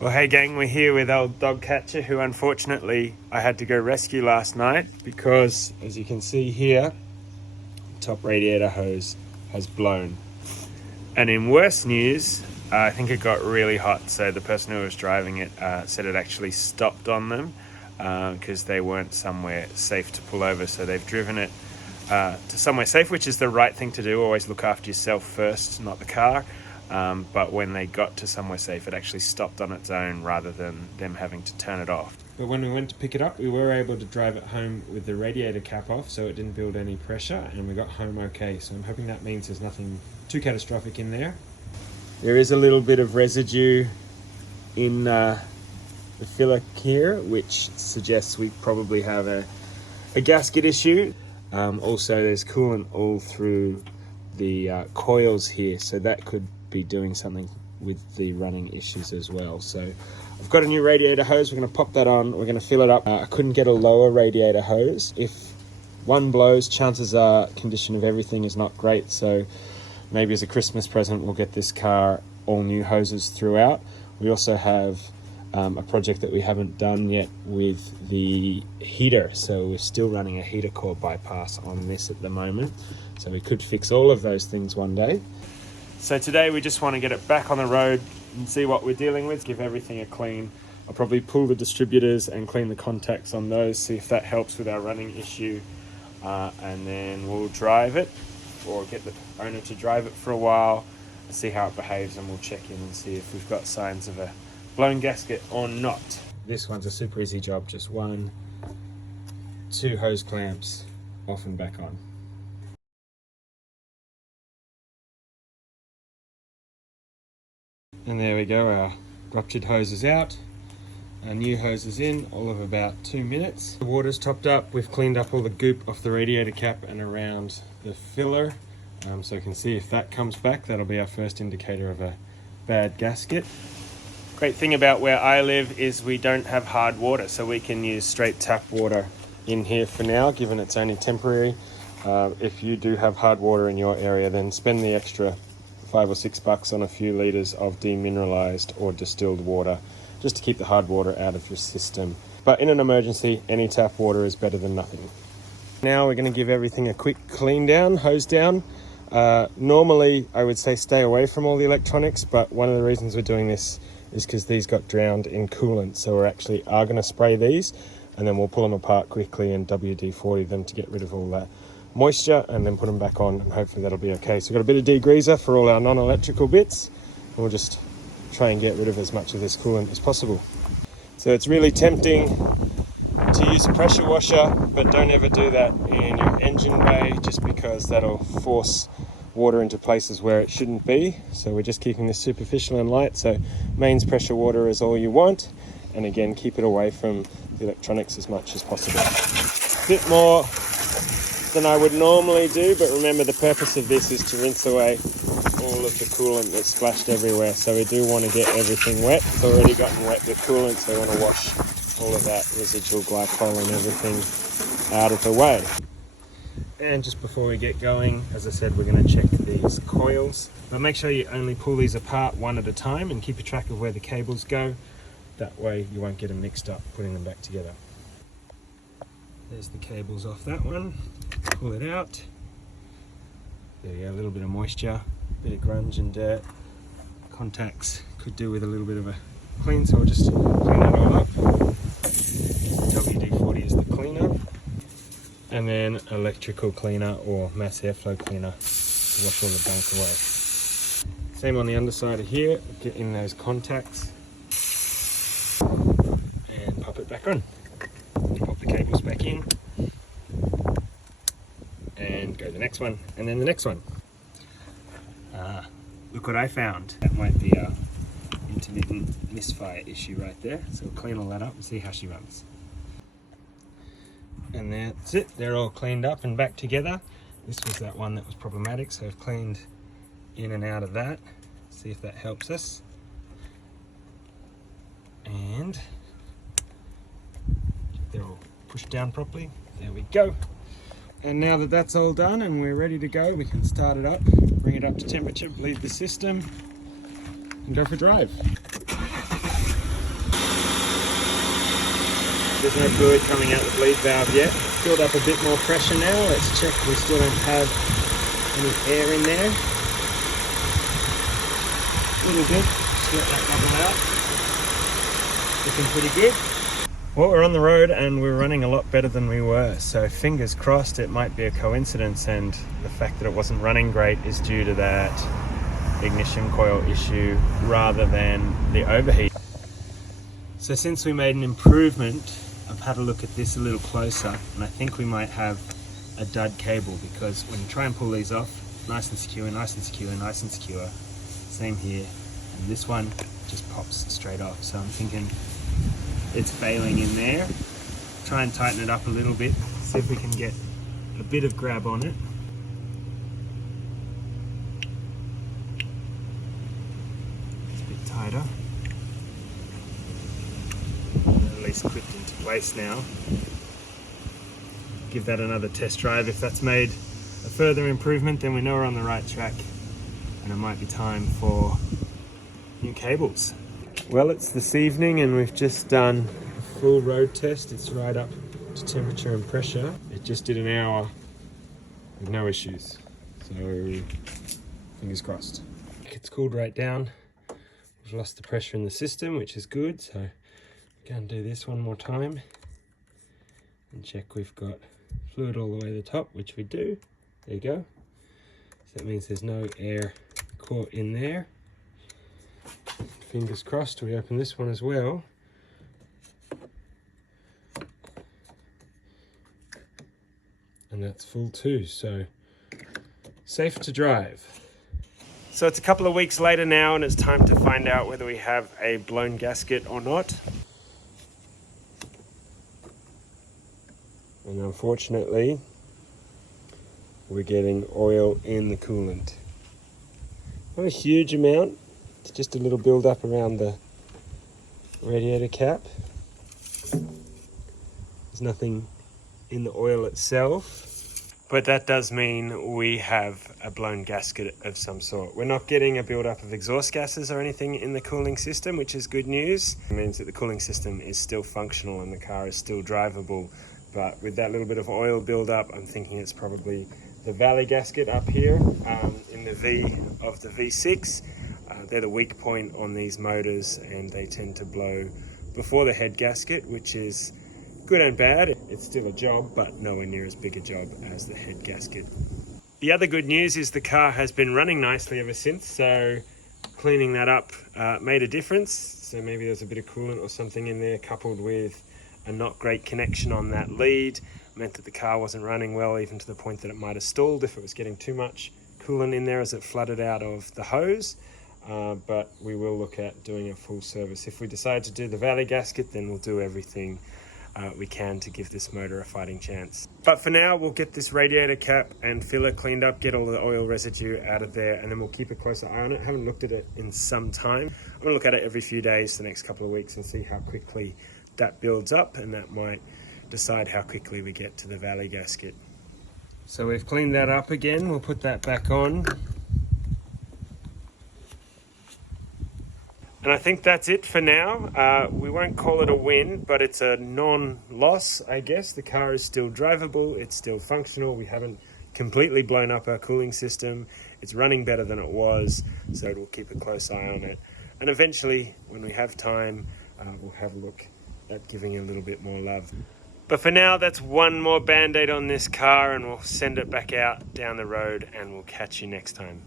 Well, hey gang, we're here with old dog catcher who unfortunately I had to go rescue last night because, as you can see here, top radiator hose has blown. And in worse news, I think it got really hot, so the person who was driving it said it actually stopped on them because they weren't somewhere safe to pull over, so they've driven it to somewhere safe, which is the right thing to do. Always look after yourself first, not the car. But when they got to somewhere safe, it actually stopped on its own rather than them having to turn it off. But when we went to pick it up, we were able to drive it home with the radiator cap off, so it didn't build any pressure, and we got home okay. So I'm hoping that means there's nothing too catastrophic in there. There is a little bit of residue in the filler here, which suggests we probably have a gasket issue. Also, there's coolant all through the coils here, so that could be doing something with the running issues as well. So I've got a new radiator hose. We're going to pop that on. We're going to fill it up. I couldn't get a lower radiator hose. If one blows, chances are condition of everything is not great. So maybe as a Christmas present, we'll get this car all new hoses throughout. We also have a project that we haven't done yet with the heater. So we're still running a heater core bypass on this at the moment. So we could fix all of those things one day. So today we just want to get it back on the road and see what we're dealing with, give everything a clean. I'll probably pull the distributors and clean the contacts on those, see if that helps with our running issue. And then we'll drive it, or get the owner to drive it for a while and see how it behaves, and we'll check in and see if we've got signs of a blown gasket or not. This one's a super easy job, just 1, 2 hose clamps, off and back on. And there we go, our ruptured hose is out, our new hose is in, all of about 2 minutes. The water's topped up, we've cleaned up all the goop off the radiator cap and around the filler, so you can see if that comes back, that'll be our first indicator of a bad gasket. Great thing about where I live is we don't have hard water, so we can use straight tap water in here for now, given it's only temporary. If you do have hard water in your area, then spend the extra $5 or $6 on a few litres of demineralised or distilled water, just to keep the hard water out of your system. But in an emergency, any tap water is better than nothing. Now we're going to give everything a quick clean down, hose down. Normally I would say stay away from all the electronics, but one of the reasons we're doing this is because these got drowned in coolant, so we're actually going to spray these, and then we'll pull them apart quickly and WD-40 them to get rid of all that moisture, and then put them back on, and hopefully that'll be okay. So we've got a bit of degreaser for all our non-electrical bits, and we'll just try and get rid of as much of this coolant as possible. So it's really tempting to use a pressure washer, but don't ever do that in your engine bay, just because that'll force water into places where it shouldn't be. So we're just keeping this superficial and light, so mains pressure water is all you want, and again, keep it away from the electronics as much as possible. A bit more than I would normally do, but remember the purpose of this is to rinse away all of the coolant that's splashed everywhere, so we do want to get everything wet. It's already gotten wet with coolant, so we want to wash all of that residual glycol and everything out of the way. And just before we get going, as I said, we're going to check these coils, but make sure you only pull these apart one at a time and keep a track of where the cables go. That way you won't get them mixed up putting them back together. There's the cables off that one. Pull it out. There you go, a little bit of moisture, a bit of grunge and dirt. Contacts could do with a little bit of a clean, so we'll just clean that all up. WD-40 is the cleaner. And then electrical cleaner or mass airflow cleaner to wash all the gunk away. Same on the underside of here, get in those contacts and pop it back on. Pop the cables back in and go the next one, and then the next one. Look what I found. That might be our intermittent misfire issue right there. So we'll clean all that up and see how she runs. And that's it, they're all cleaned up and back together. This was that one that was problematic, so I've cleaned in and out of that. See if that helps us. And they're all pushed down properly. There we go. And now that that's all done and we're ready to go, we can start it up, bring it up to temperature, bleed the system, and go for a drive. There's no fluid coming out the bleed valve yet. Filled up a bit more pressure now. Let's check we still don't have any air in there. A little bit, just let that bubble out. Looking pretty good. Well, we're on the road and we're running a lot better than we were, so fingers crossed it might be a coincidence, and the fact that it wasn't running great is due to that ignition coil issue rather than the overheat. So since we made an improvement, I've had a look at this a little closer, and I think we might have a dud cable, because when you try and pull these off, nice and secure, nice and secure, nice and secure. Same here, and this one just pops straight off. So I'm thinking it's failing in there. Try and tighten it up a little bit, see if we can get a bit of grab on it. It's a bit tighter. At least clipped into place now. Give that another test drive. If that's made a further improvement, then we know we're on the right track, and it might be time for new cables. Well, it's this evening and we've just done a full road test. It's right up to temperature and pressure. It just did an hour with no issues, so fingers crossed. It's cooled right down. We've lost the pressure in the system, which is good, so go and do this one more time and check we've got fluid all the way to the top, which we do. There you go. So that means there's no air caught in there. Fingers crossed we open this one as well. And that's full too, so safe to drive. So it's a couple of weeks later now, and it's time to find out whether we have a blown gasket or not. And unfortunately, we're getting oil in the coolant. Not a huge amount, it's just a little build up around the radiator cap. There's nothing in the oil itself, but that does mean we have a blown gasket of some sort. We're not getting a build up of exhaust gases or anything in the cooling system, which is good news. It means that the cooling system is still functional and the car is still drivable. But with that little bit of oil build up, I'm thinking it's probably the valley gasket up here in the V of the V6. They're the weak point on these motors, and they tend to blow before the head gasket, which is good and bad. It's still a job, but nowhere near as big a job as the head gasket. The other good news is the car has been running nicely ever since, so cleaning that up made a difference. So maybe there's a bit of coolant or something in there, coupled with a not great connection on that lead, meant that the car wasn't running well, even to the point that it might have stalled if it was getting too much coolant in there as it flooded out of the hose. But we will look at doing a full service. If we decide to do the valley gasket, then we'll do everything we can to give this motor a fighting chance. But for now, we'll get this radiator cap and filler cleaned up, get all the oil residue out of there, and then we'll keep a closer eye on it. I haven't looked at it in some time. I'm gonna look at it every few days the next couple of weeks and see how quickly that builds up, and that might decide how quickly we get to the valley gasket. So we've cleaned that up again. We'll put that back on. And I think that's it for now. We won't call it a win, but it's a non-loss, I guess. The car is still drivable, it's still functional. We haven't completely blown up our cooling system. It's running better than it was, so we'll keep a close eye on it. And eventually, when we have time, we'll have a look at giving it a little bit more love. But for now, that's one more band-aid on this car, and we'll send it back out down the road, and we'll catch you next time.